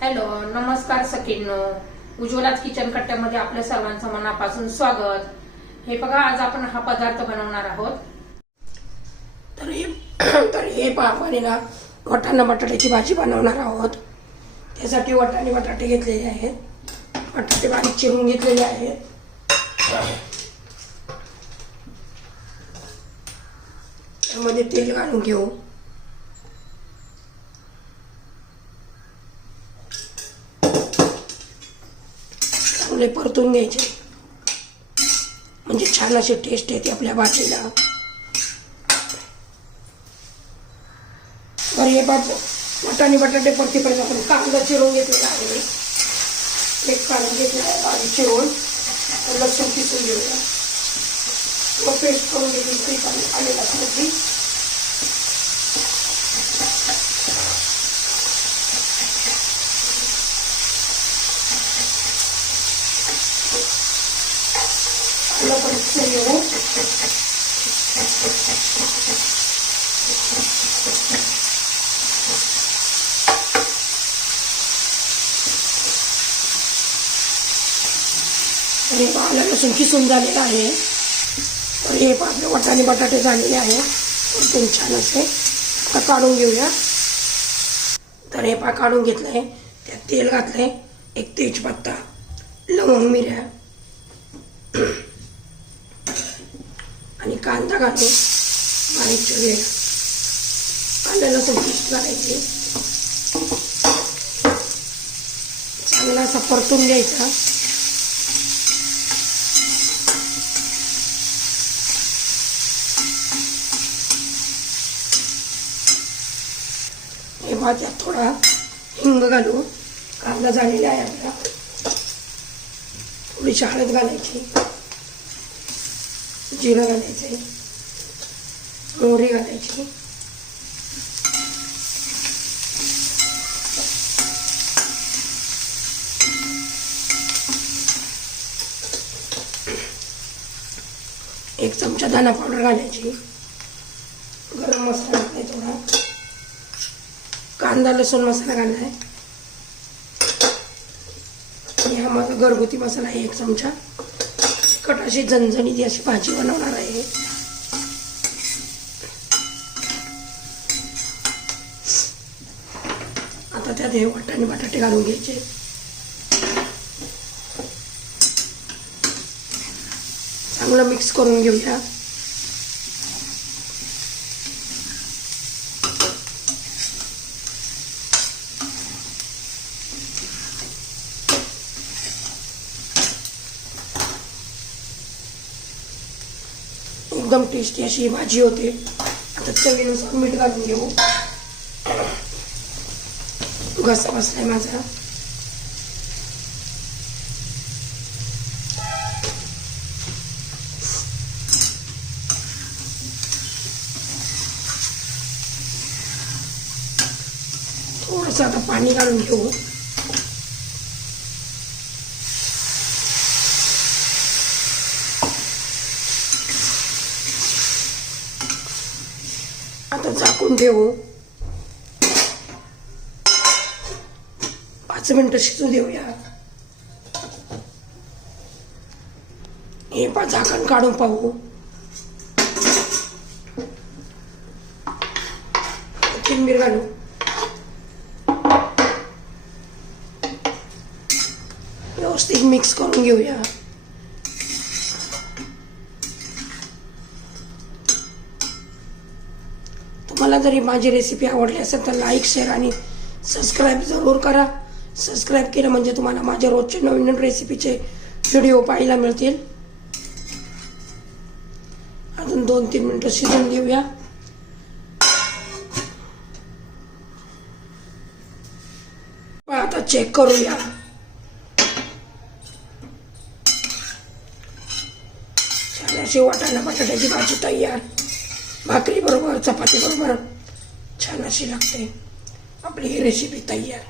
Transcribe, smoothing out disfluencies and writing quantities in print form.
Hello, नमस्कार सखींनो. उज्ज्वलाच kitchen कट्ट्यामध्ये आपल्या सर्वांचं मनापासून स्वागत. हे बघा, आज आपण हा पदार्थ बनवणार आहोत. तर हे आपण ना वाटाणा बटाट्याची भाजी बनवणार आहोत. त्यासाठी वाटाणे बटाटे घेतलेले आहेत. बटाटे बारीक चिरून घेतलेले आहेत. त्यामध्ये तेल घालून घेऊ. चांगले परतून घ्यायचे, म्हणजे छान अशी टेस्ट येते आपल्या भाजीला. तर हे वाटाणे बटाटे परतीपर्यंत आपण कांदा चिरून घेतलेला आहे. एक कांदा घेतलेला आहे बारीक चिरून. लसूण किसून घेऊया. व पेस्ट करून घेतली आले लसणाची. घेऊ. आलं लसूण किसून झालेलं आहे. तर हे आपले वाटाणे बटाटे झालेले आहे. परतून छान असे आता काढून घेऊया. तर हे काढून घेतलंय. त्यात तेल घातलंय. एक तेजपत्ता, लवंग, मिऱ्या आणि कांदा घालून बारीक चिरूया. आलं लसूण पेस्ट घालायची. चांगला असा परतून द्यायचा. हे भाज्यात थोडा हिंग घालू. कांदा झालेला आहे आपला. थोडीशी हळद घालायची. जिरं घालायचे. मोहरी घालायची. एक चमचा धना पावडर घालायची. गरम मसाला घालायचा थोडा. कांदा लसूण मसाला घालाय. आणि हा माझा घरगुती मसाला आहे 1 चमचा. तिखट अशी झणझणीत अशी भाजी बनवणार आहे. आता त्यात हे वाटाणे बटाटे घालून घ्यायचे. चांगलं मिक्स करून घेऊया. एकदम टेस्टी अशी ही भाजी होते. आता चवीनुसार मीठ घालून घेऊ. घसा बसलाय माझा. थोडंसं आता पाणी घालून घेऊ. आता झाकून ठेवू. 5 मिनिटं शिजू देऊया. हे झाकण काढून पाहू. कोथिंबीर घालू. व्यवस्थित मिक्स करून घेऊया. तुम्हाला जरी माझी रेसिपी आवडली असेल तर लाईक, शेअर आणि सबस्क्राईब जरूर करा. सबस्क्राईब केलं म्हणजे तुम्हाला माझ्या रोजचे नवीन रेसिपीचे व्हिडिओ पाहायला मिळतील. अजून 2-3 मिनिटं शिजून घेऊया. आता चेक करूया. छान अशी वाटाणा बटाट्याची भाजी तयार. भाकरी बरोबर, चपाती बरोबर छान अशी लागते. आपली ही रेसिपी तयार.